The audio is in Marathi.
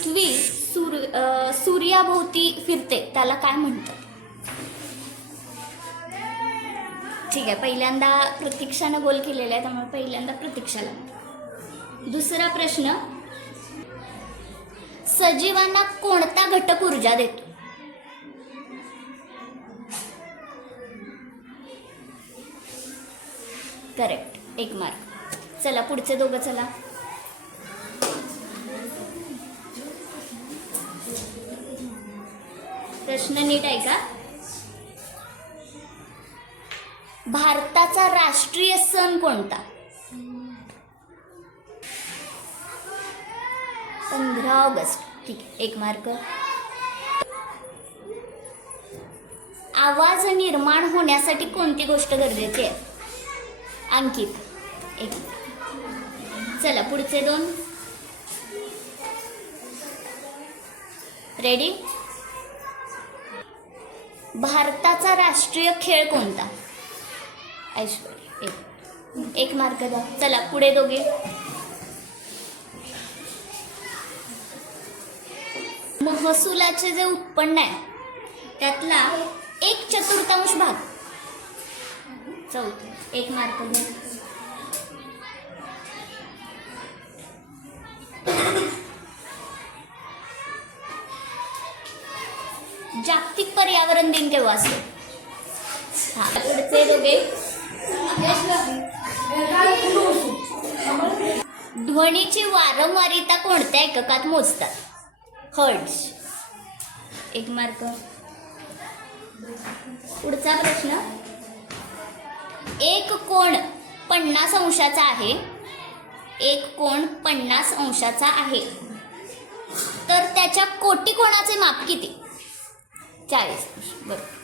पृथ्वी सूर्याभोवती फिरते त्याला काय म्हणतात? ठीक आहे, पहिल्यांदा प्रतीक्षानं गोल केलेला आहे त्यामुळे पहिल्यांदा प्रतीक्षाला. दुसरा प्रश्न, सजीवांना कोणता घटक ऊर्जा देतो? Correct, 1 mark. चला पुढचे दोघं चला. प्रश्न नीट आहे का? भारताचा राष्ट्रीय सण कोणता? 15 ऑगस्ट. ठीक आहे, 1 मार्क. आवाज निर्माण होण्यासाठी कोणती गोष्ट गरजेची आहे? अंकित, 1. चला पुढचे 2. रेडी? भारताचा राष्ट्रीय खेळ कोणता? ऐश्वर्या, 1 मार्क द्या. चला पुढे दोघे. महसुलाचे जे उत्पन्न आहे त्यातला 1/4 भाग. 4, 1 मार्क द्या. जागतिक पर्यावरण दिन केव्हा असतो? पुढचे दोघे. ध्वनीची वारंवारिता कोणत्या एककात मोजतात? Hertz, 1 mark. पुढचा प्रश्न, एक कोन 50 अंशाचा आहे. एक कोन 50 अंशाचा आहे तर त्याच्या कोटी कोणाचे माप किती? 40 अंश. बरोबर.